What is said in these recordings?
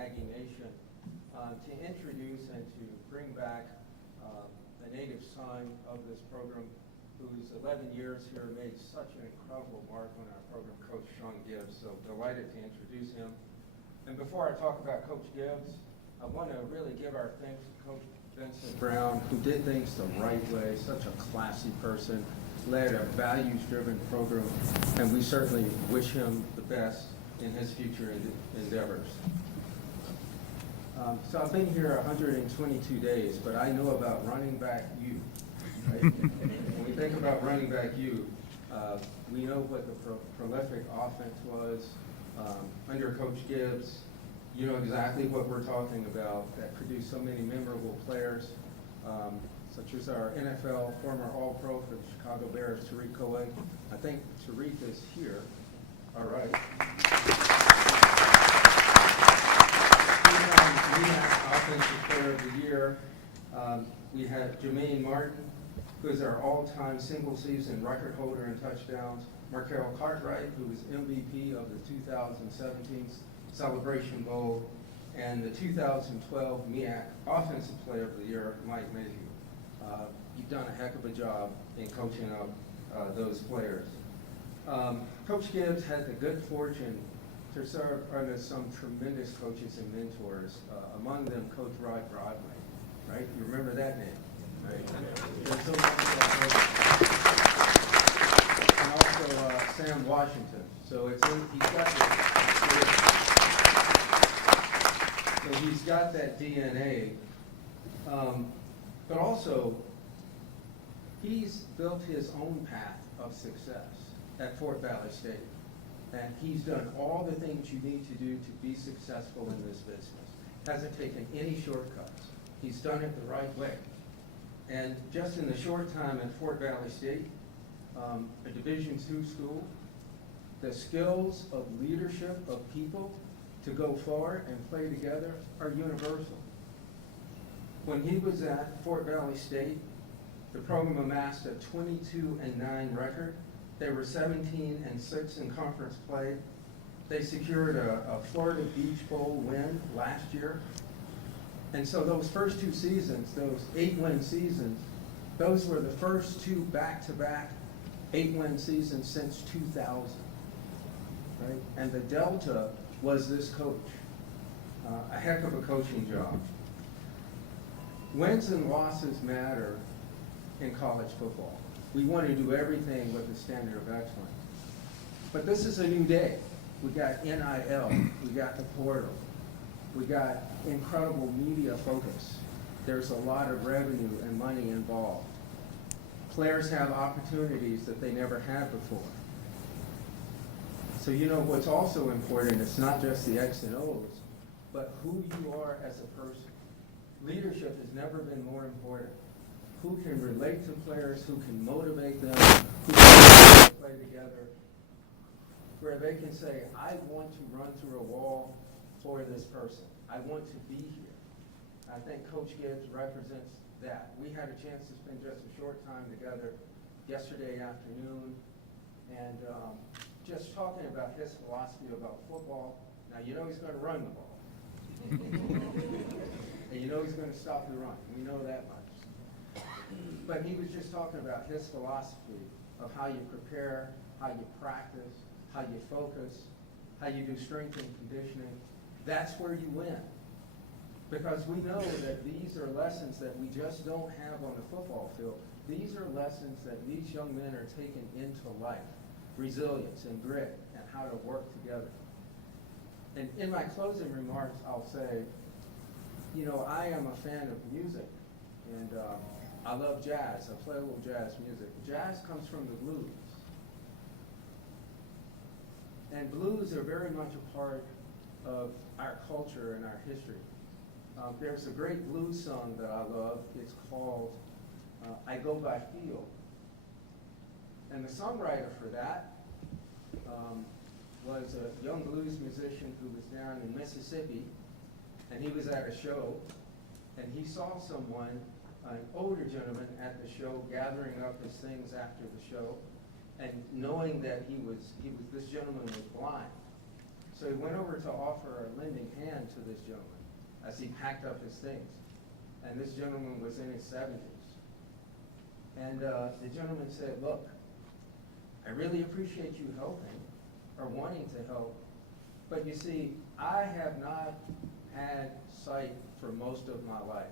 Aggie Nation to introduce and to bring back a native son of this program who's 11 years here made such an incredible mark on our program, Coach Shawn Gibbs. So delighted to introduce him. And before I talk about Coach Gibbs, I want to really give our thanks to Coach Vincent Brown, who did things the right way, such a classy person, led a values-driven program, and we certainly wish him the best in his future endeavors. So I've been here 122 days, but I know about running back you. Right? When we think about running back you, we know what the prolific offense was under Coach Gibbs. You know exactly what we're talking about, that produced so many memorable players, such as our NFL former All-Pro for the Chicago Bears, Tariq Cohen. I think Tariq is here. All right. We had Offensive Player of the Year. We had Jermaine Martin, who is our all-time single-season record holder in touchdowns. Markel Cartwright, who was MVP of the 2017 Celebration Bowl, and the 2012 MEAC Offensive Player of the Year, Mike Mayhew. You've done a heck of a job in coaching up those players. Coach Gibbs had the good fortune to serve under some tremendous coaches and mentors, among them Coach Rod Broadway, right? You remember that name, right? There's so and also Sam Washington. So he's got that DNA, but also he's built his own path of success at Fort Valley State. And he's done all the things you need to do to be successful in this business. Hasn't taken any shortcuts. He's done it the right way. And just in the short time at Fort Valley State, a Division II school, the skills of leadership of people to go forward and play together are universal. When he was at Fort Valley State, the program amassed a 22-9 record. They were 17-6 in conference play. They secured a Florida Beach Bowl win last year. And so those first two seasons, those 8-win seasons, those were the first two back-to-back 8-win seasons since 2000. Right? And the delta was this coach. A heck of a coaching job. Wins and losses matter in college football. We want to do everything with a standard of excellence. But this is a new day. We got NIL, we got the portal, we got incredible media focus. There's a lot of revenue and money involved. Players have opportunities that they never had before. So you know what's also important, it's not just the X and O's, but who you are as a person. Leadership has never been more important. Who can relate to players, who can motivate them, who can play together, where they can say, I want to run through a wall for this person. I want to be here. I think Coach Gibbs represents that. We had a chance to spend just a short time together yesterday afternoon, and just talking about his philosophy about football. Now, you know he's going to run the ball. And you know he's going to stop the run. We know that much. But he was just talking about his philosophy of how you prepare, how you practice, how you focus, how you do strength and conditioning. That's where you win. Because we know that these are lessons that we just don't have on the football field. These are lessons that these young men are taking into life. Resilience and grit and how to work together. And in my closing remarks, I'll say, you know, I am a fan of music. And I love jazz. I play a little jazz music. Jazz comes from the blues. And blues are very much a part of our culture and our history. There's a great blues song that I love. It's called I Go By Feel. And the songwriter for that was a young blues musician who was down in Mississippi, and he was at a show, and he saw someone, an older gentleman at the show, gathering up his things after the show, and knowing that this gentleman was blind. So he went over to offer a lending hand to this gentleman as he packed up his things. And this gentleman was in his 70s. And the gentleman said, look, I really appreciate you helping or wanting to help, but you see, I have not had sight for most of my life.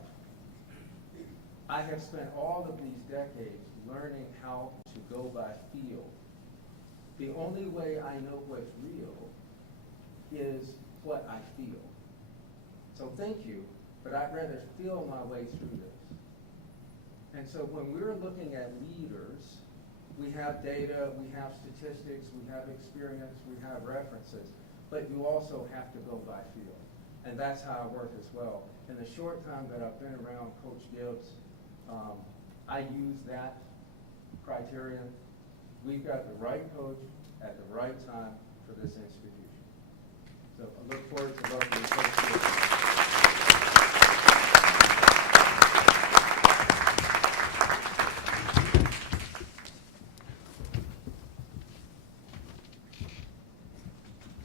I have spent all of these decades learning how to go by feel. The only way I know what's real is what I feel. So thank you, but I'd rather feel my way through this. And so when we're looking at leaders, we have data, we have statistics, we have experience, we have references, but you also have to go by feel. And that's how I work as well. In the short time that I've been around Coach Gibbs, I use that criterion. We've got the right coach at the right time for this institution. So I look forward to welcoming Coach Gibbs.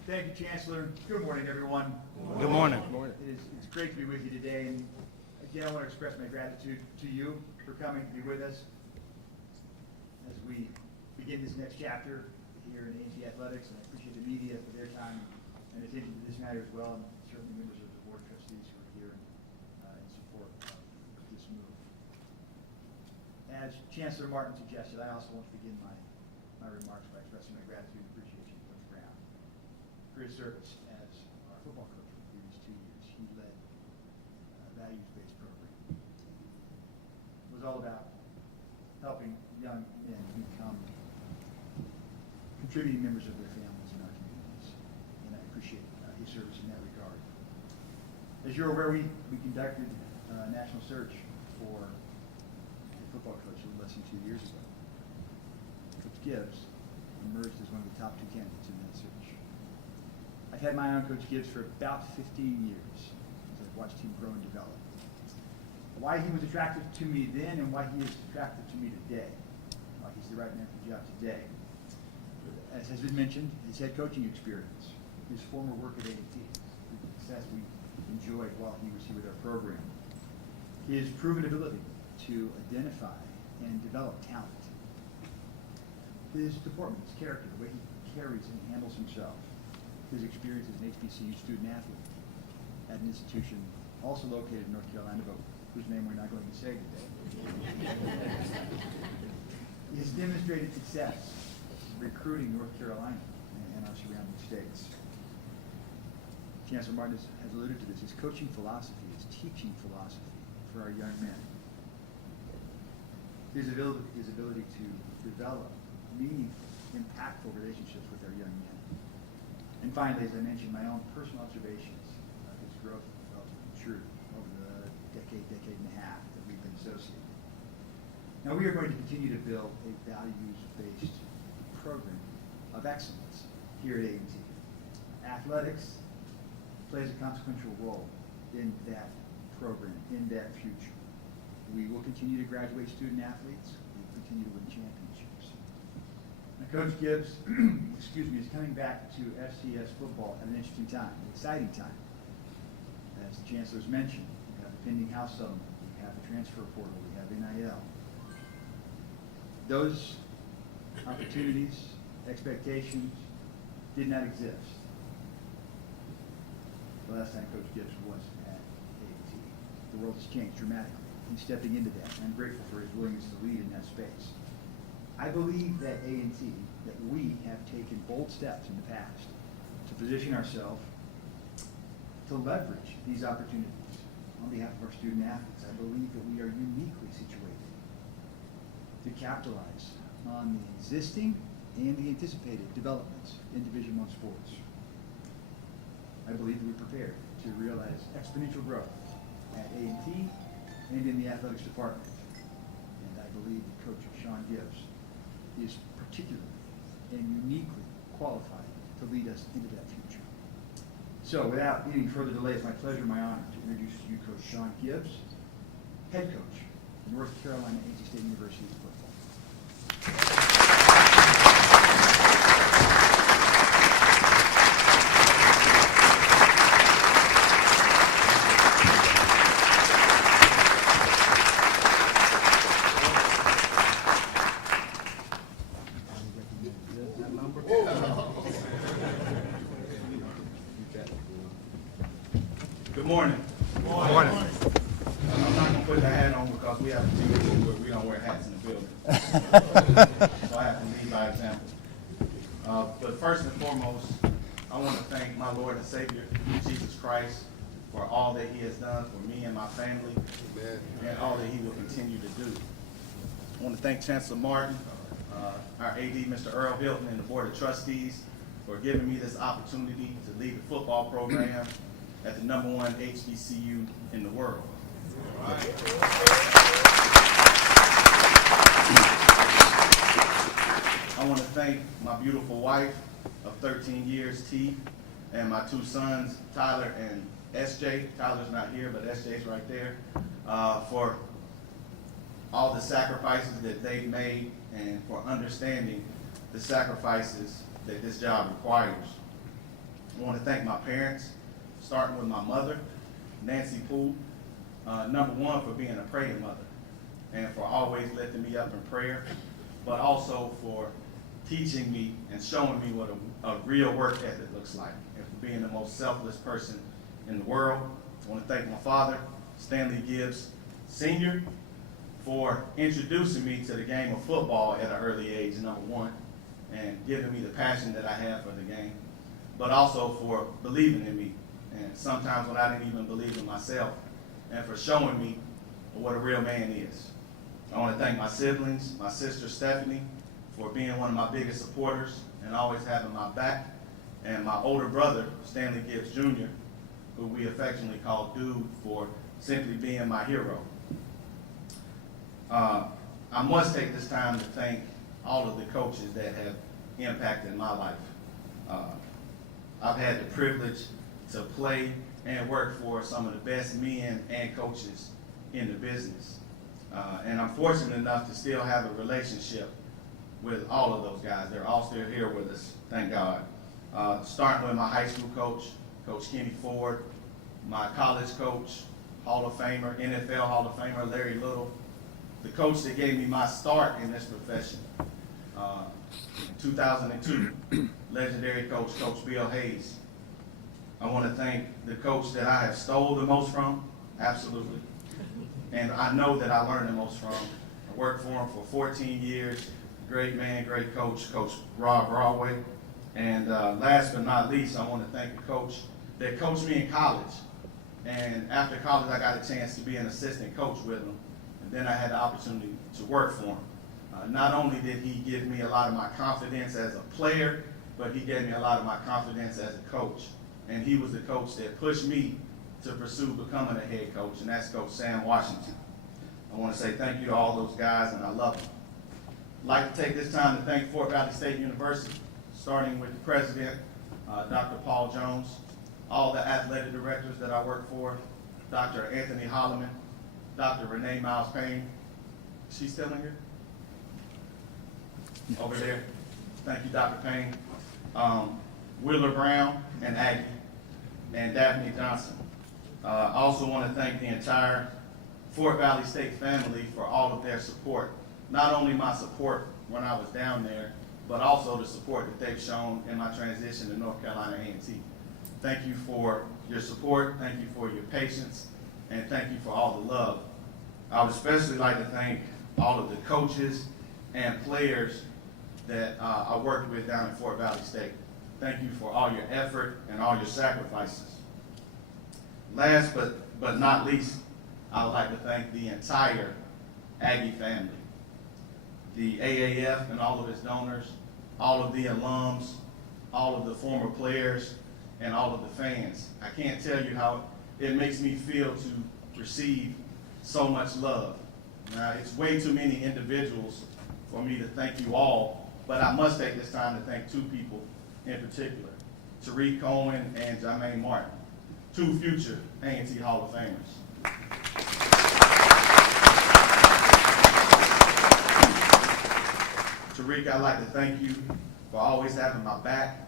Thank you, Chancellor. Good morning, everyone. Good morning. It's great to be with you today. And again, I want to express my gratitude to you for coming to be with us as we begin this next chapter here in A&T Athletics. And I appreciate the media for their time and attention to this matter as well, and certainly members of the Board of Trustees who are here in support of this move. As Chancellor Martin suggested, I also want to begin my remarks by expressing my gratitude and appreciation to Coach Brown for his service as our football coach for the previous 2 years. He led a values-based program. It was all about helping young men become contributing members of their families in our communities. And I appreciate his service in that regard. As you're aware, we conducted a national search for a football coach a little less than 2 years ago. Coach Gibbs emerged as one of the top 2 candidates in that search. I've had my eye on Coach Gibbs for about 15 years as I've watched him grow and develop. Why he was attractive to me then and why he is attractive to me today, why he's the right man for the job today. As has been mentioned, his head coaching experience, his former work at A&T, the success we enjoyed while he was here with our program, his proven ability to identify and develop talent, his deportment, his character, the way he carries and handles himself, his experience as an HBCU student athlete at an institution also located in North Carolina, but whose name we're not going to say today. His demonstrated success recruiting North Carolina and our surrounding states. Chancellor Martin has alluded to this. His coaching philosophy, his teaching philosophy for our young men. His ability to develop meaningful, impactful relationships with our young men. And finally, as I mentioned, my own personal observations of his growth and development and maturity over the decade and a half that we've been associated. Now we are going to continue to build a values-based program of excellence here at A&T. Athletics plays a consequential role in that program, in that future. We will continue to graduate student athletes. We will continue to win championships. Now, Coach Gibbs, is coming back to FCS football at an interesting time, an exciting time. As the Chancellor's mentioned, we have the pending House settlement, we have the transfer portal, we have NIL. Those opportunities, expectations did not exist the last time Coach Gibbs was at A&T. The world has changed dramatically. He's stepping into that, and I'm grateful for his willingness to lead in that space. I believe that A&T, that we have taken bold steps in the past to position ourselves to leverage these opportunities on behalf of our student athletes. I believe that we are uniquely situated to capitalize on the existing and the anticipated developments in Division I sports. I believe that we're prepared to realize exponential growth at A&T and in the athletics department. And I believe that Coach Shawn Gibbs is particularly and uniquely qualified to lead us into that future. So without any further delay, it's my pleasure and my honor to introduce to you Coach Shawn Gibbs, head coach of North Carolina A&T State University football. Good morning. Good morning. I'm not gonna put the hat on because we have a team where we don't wear hats in the building. So I have to lead by example. But first and foremost, I want to thank my Lord and Savior, Jesus Christ, for all that he has done for me and my family, and all that he will continue to do. I want to thank Chancellor Martin, our AD, Mr. Earl Hilton, and the Board of Trustees for giving me this opportunity to lead the football program at the #1 HBCU in the world. I want to thank my beautiful wife of 13 years, T, and my two sons, Tyler and SJ. Tyler's not here, but SJ's right there, for all the sacrifices that they've made and for understanding the sacrifices that this job requires. I want to thank my parents, starting with my mother, Nancy Poole, #1 for being a praying mother and for always lifting me up in prayer, but also for teaching me and showing me what a real work ethic looks like, and for being the most selfless person in the world. I want to thank my father, Stanley Gibbs Sr., for introducing me to the game of football at an early age, #1, and giving me the passion that I have for the game, but also for believing in me, and sometimes when I didn't even believe in myself, and for showing me what a real man is. I want to thank my siblings, my sister Stephanie, for being one of my biggest supporters and always having my back, and my older brother, Stanley Gibbs Jr., who we affectionately call Dude, for simply being my hero. I must take this time to thank all of the coaches that have impacted my life. I've had the privilege to play and work for some of the best men and coaches in the business. And I'm fortunate enough to still have a relationship with all of those guys. They're all still here with us, thank God. Starting with my high school coach, Coach Kenny Ford, my college coach, Hall of Famer, NFL Hall of Famer, Larry Little, the coach that gave me my start in this profession, in 2002, legendary coach, Coach Bill Hayes. I want to thank the coach that I have stole the most from, absolutely. And I know that I learned the most from. I worked for him for 14 years. Great man, great coach, Coach Rob Broadway. And last but not least, I want to thank the coach that coached me in college. And after college, I got a chance to be an assistant coach with him. And then I had the opportunity to work for him. Not only did he give me a lot of my confidence as a player, but he gave me a lot of my confidence as a coach. And he was the coach that pushed me to pursue becoming a head coach, and that's Coach Sam Washington. I want to say thank you to all those guys, and I love them. I'd like to take this time to thank Fort Valley State University, starting with the president, Dr. Paul Jones, all the athletic directors that I work for, Dr. Anthony Holloman, Dr. Renee Miles Payne. Is she still in here? Over there. Thank you, Dr. Payne. Wheeler Brown and Aggie, and Daphne Johnson. I also want to thank the entire Fort Valley State family for all of their support. Not only my support when I was down there, but also the support that they've shown in my transition to North Carolina A&T. Thank you for your support, thank you for your patience, and thank you for all the love. I would especially like to thank all of the coaches and players that I worked with down in Fort Valley State. Thank you for all your effort and all your sacrifices. Last but not least, I would like to thank the entire Aggie family, the AAF and all of its donors, all of the alums, all of the former players, and all of the fans. I can't tell you how it makes me feel to receive so much love. Now, it's way too many individuals for me to thank you all, but I must take this time to thank two people in particular, Tariq Cohen and Jermaine Martin, two future A&T Hall of Famers. Tariq, I'd like to thank you for always having my back,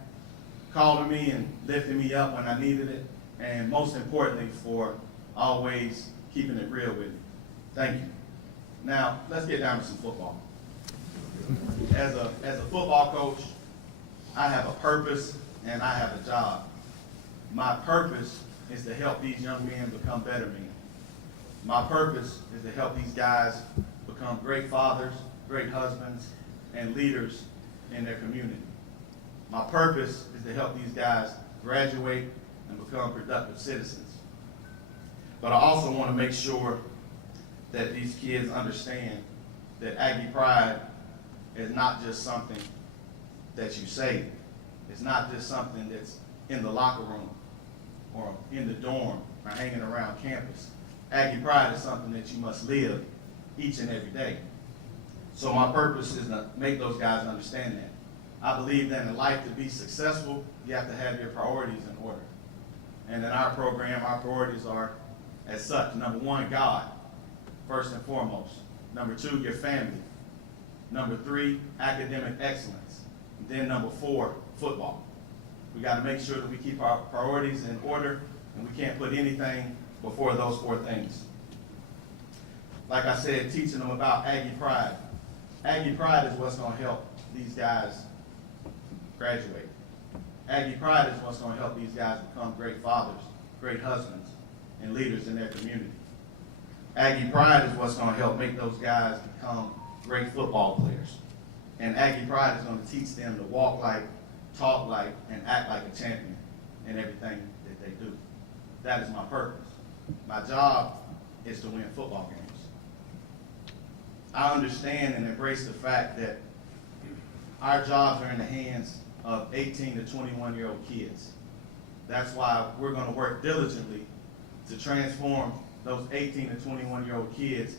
calling me and lifting me up when I needed it, and most importantly, for always keeping it real with me. Thank you. Now, let's get down to some football. As a football coach, I have a purpose and I have a job. My purpose is to help these young men become better men. My purpose is to help these guys become great fathers, great husbands, and leaders in their community. My purpose is to help these guys graduate and become productive citizens. But I also want to make sure that these kids understand that Aggie Pride is not just something that you say. It's not just something that's in the locker room or in the dorm or hanging around campus. Aggie Pride is something that you must live each and every day. So my purpose is to make those guys understand that. I believe that in life, to be successful, you have to have your priorities in order. And in our program, our priorities are as such. Number one, God, first and foremost. Number two, your family. Number three, academic excellence. And then number four, football. We got to make sure that we keep our priorities in order, and we can't put anything before those four things. Like I said, teaching them about Aggie Pride. Aggie Pride is what's going to help these guys graduate. Aggie Pride is what's going to help these guys become great fathers, great husbands, and leaders in their community. Aggie Pride is what's going to help make those guys become great football players. And Aggie Pride is going to teach them to walk like, talk like, and act like a champion in everything that they do. That is my purpose. My job is to win football games. I understand and embrace the fact that our jobs are in the hands of 18 to 21-year-old kids. That's why we're going to work diligently to transform those 18 to 21-year-old kids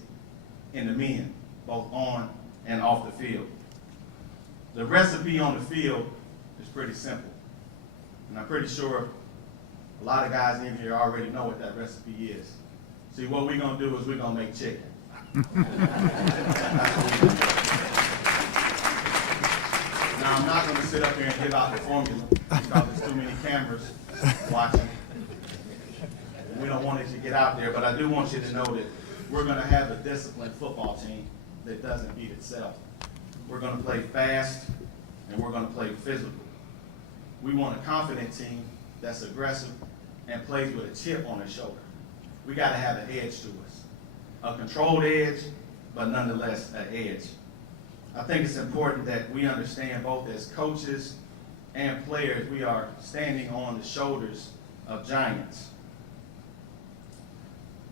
into men, both on and off the field. The recipe on the field is pretty simple. And I'm pretty sure a lot of guys in here already know what that recipe is. See, what we're going to do is we're going to make chicken. That's what we're going to do. Now, I'm not going to sit up here and give out the formula because there's too many cameras watching. We don't want it to get out there, but I do want you to know that we're going to have a disciplined football team that doesn't beat itself. We're going to play fast, and we're going to play physical. We want a confident team that's aggressive and plays with a chip on their shoulder. We got to have an edge to us. A controlled edge, but nonetheless an edge. I think it's important that we understand, both as coaches and players, we are standing on the shoulders of giants.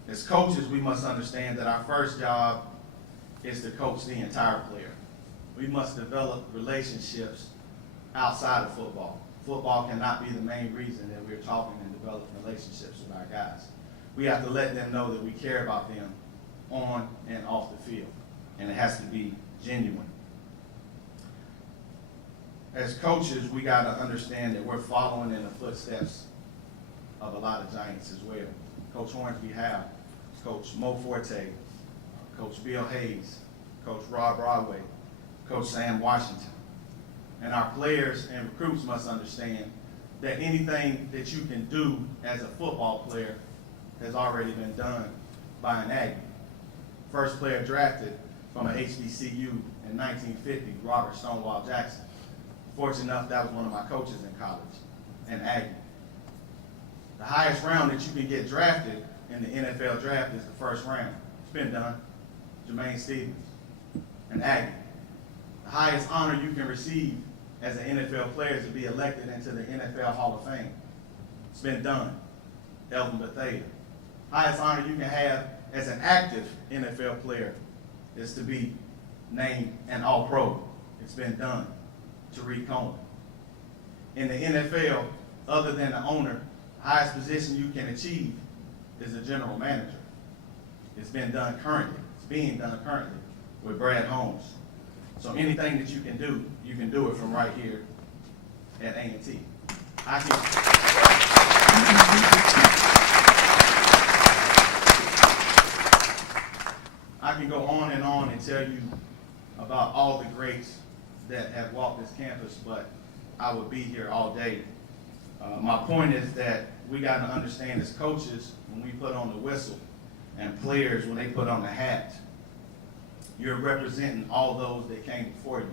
As coaches, we must understand that our first job is to coach the entire player. We must develop relationships outside of football. Football cannot be the main reason that we're talking and developing relationships with our guys. We have to let them know that we care about them on and off the field, and it has to be genuine. As coaches, we got to understand that we're following in the footsteps of a lot of giants as well. Coach Hornsby Howe, Coach Mo Forte, Coach Bill Hayes, Coach Rob Broadway, Coach Sam Washington. And our players and recruits must understand that anything that you can do as a football player has already been done by an Aggie. First player drafted from an HBCU in 1950, Robert Stonewall Jackson. Fortunate enough, that was one of my coaches in college, an Aggie. The highest round that you can get drafted in the NFL draft is the first round. It's been done. Jermaine Stevens, an Aggie. The highest honor you can receive as an NFL player is to be elected into the NFL Hall of Fame. It's been done. Elvin Bethea. Highest honor you can have as an active NFL player is to be named an All-Pro. It's been done. Tariq Coleman. In the NFL, other than the owner, the highest position you can achieve is a general manager. It's been done currently. It's being done currently with Brad Holmes. So anything that you can do it from right here at A&T. I can go on and tell you about all the greats that have walked this campus, but I would be here all day. My point is that we got to understand as coaches, when we put on the whistle, and players, when they put on the hat, you're representing all those that came before you.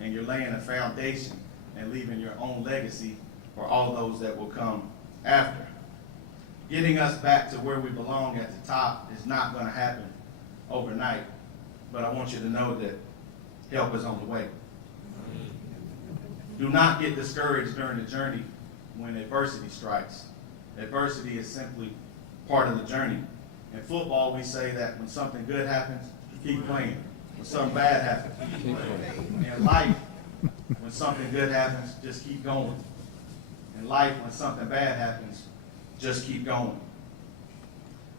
And you're laying a foundation and leaving your own legacy for all those that will come after. Getting us back to where we belong at the top is not going to happen overnight, but I want you to know that help is on the way. Do not get discouraged during the journey when adversity strikes. Adversity is simply part of the journey. In football, we say that when something good happens, keep playing. When something bad happens, keep playing. In life, when something good happens, just keep going. In life, when something bad happens, just keep going.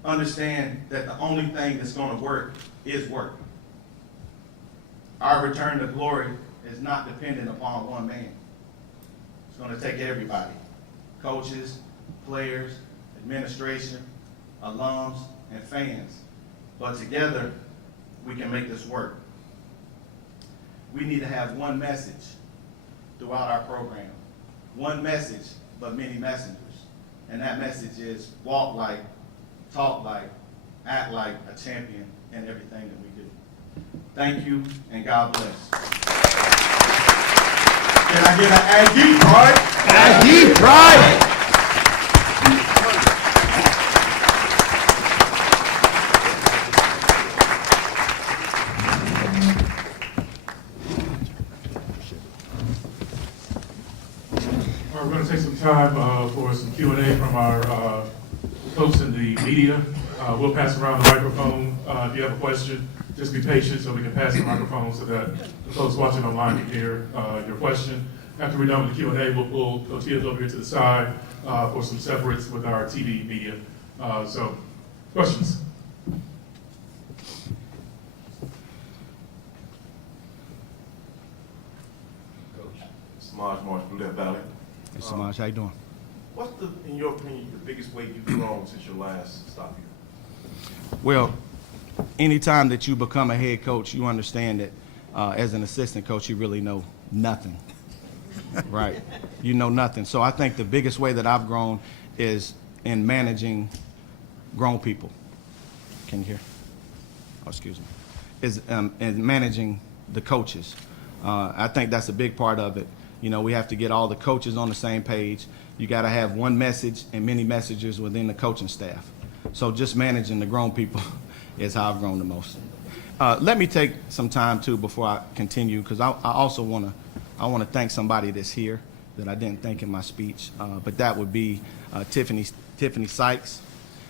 Understand that the only thing that's going to work is work. Our return to glory is not dependent upon one man. It's going to take everybody. Coaches, players, administration, alums, and fans. But together, we can make this work. We need to have one message throughout our program. One message, but many messengers. And that message is walk like, talk like, act like a champion in everything that we do. Thank you, and God bless. Can I get an Aggie pride? Aggie pride! All right, we're going to take some time for some Q&A from our folks in the media. We'll pass around the microphone. If you have a question, just be patient so we can pass the microphone so that the folks watching online can hear your question. After we're done with the Q&A, we'll pull tortillas over here to the side for some separates with our TV media. So, questions? Samaj Marsh from Death Valley. Hey, Samaj, how you doing? What's the, in your opinion, the biggest way you've grown since your last stop here? Well, anytime that you become a head coach, you understand that as an assistant coach, you really know nothing. Right? You know nothing. So I think the biggest way that I've grown is in managing grown people. Can you hear? Oh, excuse me. Is in managing the coaches. I think that's a big part of it. You know, we have to get all the coaches on the same page. You got to have one message and many messengers within the coaching staff. So just managing the grown people is how I've grown the most. Let me take some time too before I continue, because I also want to thank somebody that's here that I didn't thank in my speech, but that would be Tiffany Sykes.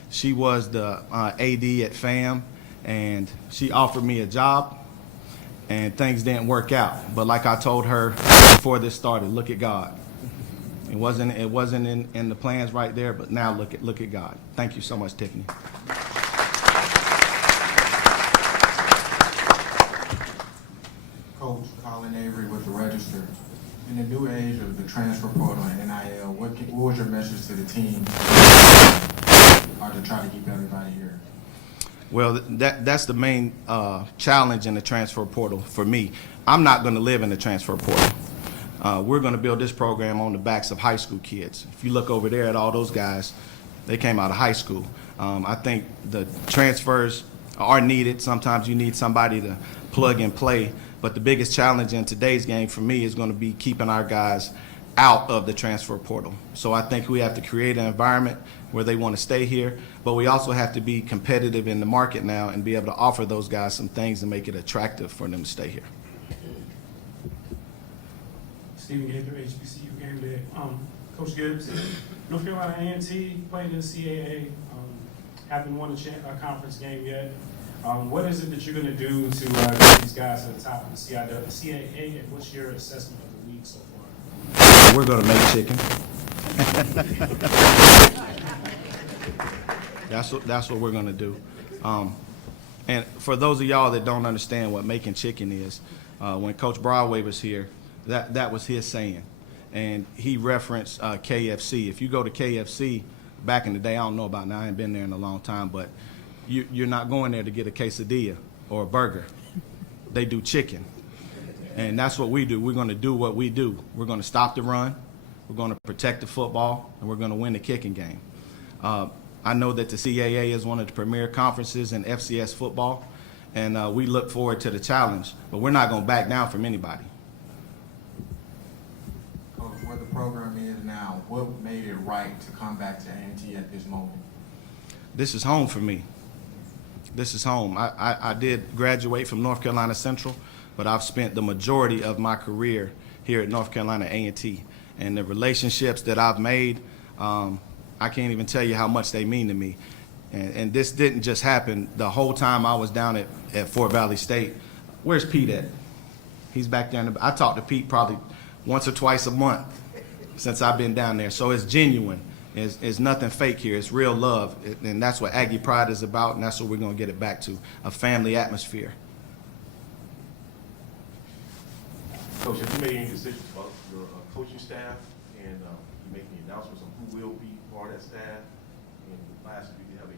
She was the AD at FAM, and she offered me a job, and things didn't work out. But like I told her before this started, look at God. It wasn't in the plans right there, but now look at God. Thank you so much, Tiffany. Coach Colin Avery with the Register. In the new age of the transfer portal and NIL, what was your message to the team to try to keep everybody here? Well, that's the main challenge in the transfer portal for me. I'm not going to live in the transfer portal. We're going to build this program on the backs of high school kids. If you look over there at all those guys, they came out of high school. I think the transfers are needed. Sometimes you need somebody to plug and play. But the biggest challenge in today's game for me is going to be keeping our guys out of the transfer portal. So I think we have to create an environment where they want to stay here, but we also have to be competitive in the market now and be able to offer those guys some things and make it attractive for them to stay here. Stephen Gaither, HBCU Game Day. Coach Gibbs, North Carolina A&T played in the CAA, haven't won a conference game yet. What is it that you're going to do to get these guys to the top of the CAA, and what's your assessment of the league so far? We're going to make chicken. That's what we're going to do. And for those of y'all that don't understand what making chicken is, when Coach Broadway was here, that was his saying. And he referenced KFC. If you go to KFC, back in the day, I don't know about now, I ain't been there in a long time, but you're not going there to get a quesadilla or a burger. They do chicken. And that's what we do. We're going to do what we do. We're going to stop the run. We're going to protect the football, and we're going to win the kicking game. I know that the CAA is one of the premier conferences in FCS football, and we look forward to the challenge. But we're not going to back down from anybody. Coach, where the program is now, what made it right to come back to A&T at this moment? this is home for me. This is home. I did graduate from North Carolina Central, but I've spent the majority of my career here at North Carolina A&T. And the relationships that I've made, I can't even tell you how much they mean to me. And this didn't just happen the whole time I was down at Fort Valley State. Where's Pete at? He's back there. I talk to Pete probably once or twice a month since I've been down there. So it's genuine. It's nothing fake here. It's real love. And that's what Aggie Pride is about, and that's what we're going to get it back to, a family atmosphere. Coach, have you made any decisions about your coaching staff, and you make any announcements on who will be part of that staff? And lastly, do you have a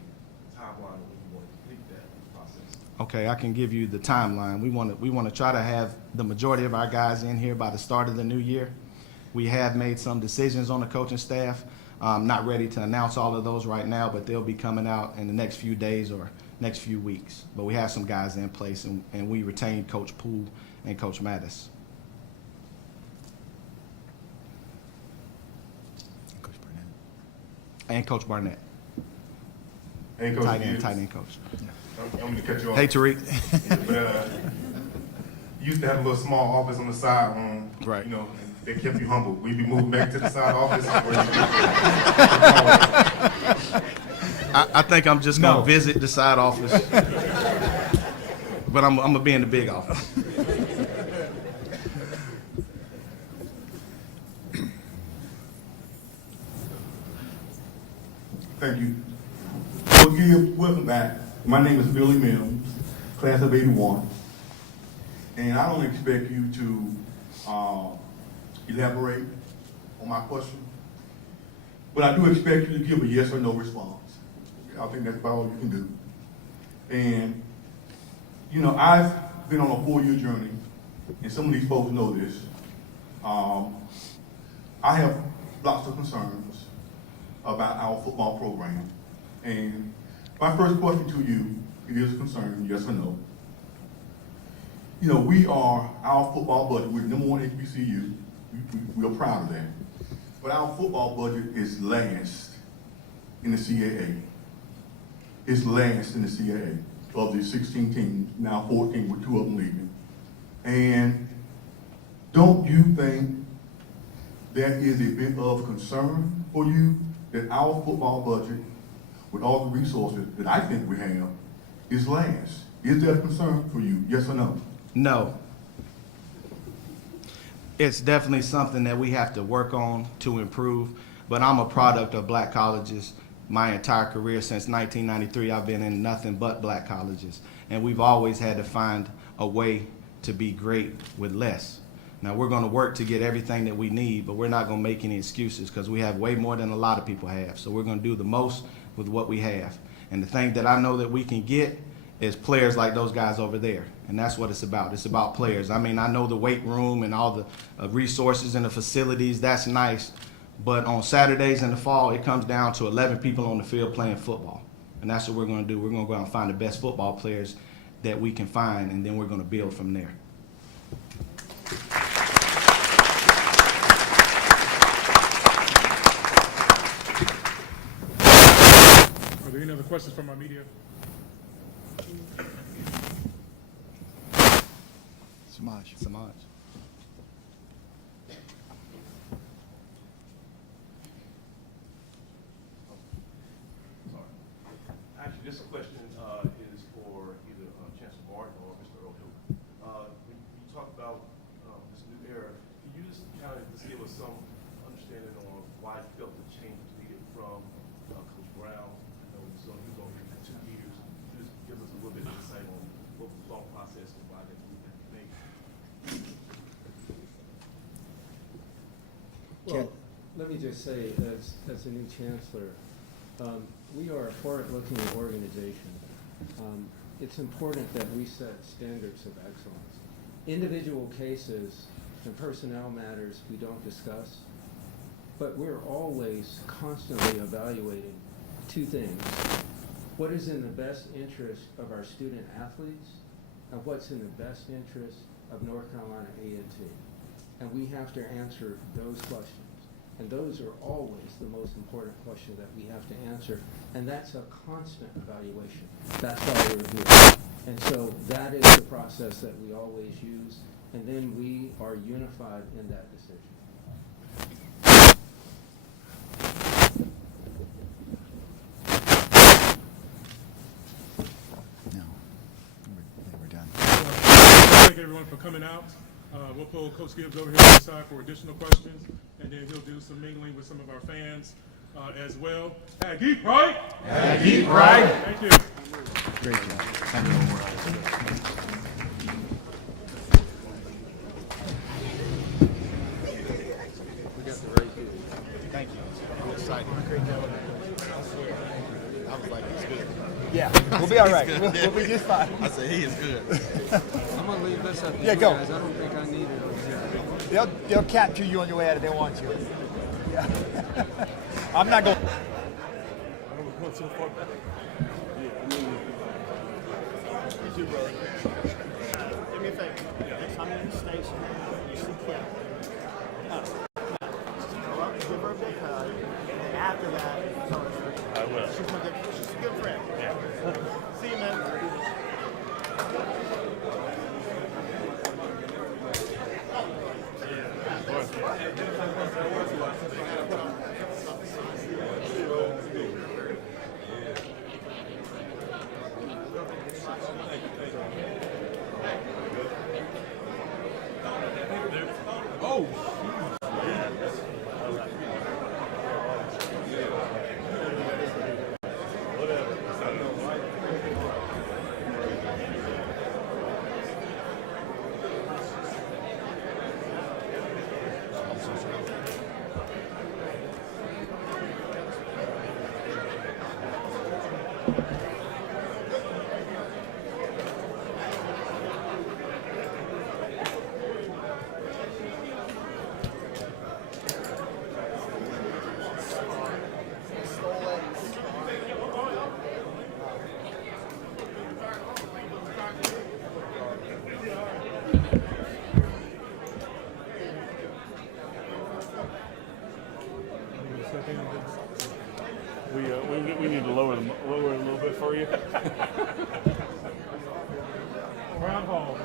timeline on when you want to complete that process? Okay, I can give you the timeline. We want to try to have the majority of our guys in here by the start of the new year. We have made some decisions on the coaching staff. I'm not ready to announce all of those right now, but they'll be coming out in the next few days or next few weeks. But we have some guys in place, and we retained Coach Poole and Coach Mattis. And Coach Barnett. Hey, Coach Tight Gibbs. end coach. I'm going to cut you off. Hey, Tariq. But, you used to have a little small office on the side, Right. You know, they kept you humble. Will you be moving back to the side office? I think I'm just going to visit the side office. But I'm going to be in the big office. Thank you. Coach Gibbs, welcome back. My name is Billy Mills, class of '81. And I don't expect you to elaborate on my question, but I do expect you to give a yes or no response. I think that's about all you can do. And, you know, I've been on a 4-year journey, and some of these folks know this. I have lots of concerns about our football program. And my first question to you, it is a concern, yes or no. You know, our football budget, we're number one HBCU. We're proud of that. But our football budget is last in the CAA. It's last in the CAA. Of the 16 teams, now 14 with 2 of them leaving. And don't you think that is a bit of concern for you, that our football budget, with all the resources that I think we have, is last? Is that a concern for you, yes or no? No. It's definitely something that we have to work on to improve, but I'm a product of black colleges. My entire career since 1993, I've been in nothing but black colleges, and we've always had to find a way to be great with less. Now, we're going to work to get everything that we need, but we're not going to make any excuses because we have way more than a lot of people have. So we're going to do the most with what we have. And the thing that I know that we can get is players like those guys over there. And that's what it's about. It's about players. I mean, I know the weight room and all the resources and the facilities, that's nice. But on Saturdays in the fall, it comes down to 11 people on the field playing football. And that's what we're going to do. We're going to go out and find the best football players that we can find, and then we're going to build from there. Are there any other questions from our media? Samaj. Actually, this question is for either Chancellor Martin or Mr. O'Hill. When you talk about this new era, can you just kind of just give us some understanding on why you felt the change was needed from Coach Brown? You know, so he was over here for 2 years. Just give us a little bit of insight on what the thought process and why that move had been made. Well, let me just say, as a new chancellor, we are a forward-looking organization. It's important that we set standards of excellence. Individual cases and personnel matters we don't discuss, but we're always constantly evaluating 2 things. What is in the best interest of our student athletes, and what's in the best interest of North Carolina A&T? And we have to answer those questions. And those are always the most important questions that we have to answer. And that's a constant evaluation. That's why we're here. And so that is the process that we always use. And then we are unified in that decision. No, I think we're done. Thank everyone for coming out. We'll pull Coach Gibbs over here to the side for additional questions, and then he'll do some mingling with some of our fans as well. Aggie Pride! Aggie Pride! Thank you. Great job. Thank you. I'm excited. I was like, he's good. Yeah, we'll be all right. We'll be just fine. I said, he is good. I'm going to leave this up to Yeah, you go. guys. I don't think I need it over here. They'll capture you on your way out if they want you. Yeah. I'm not going. Do me a favor. Next time you're in the station, you see Kim. Go up, give her a big hug, and then after that, tell her. I will. She's a good friend. Yeah. See you, man. We need to lower it a little bit for you. Round hall.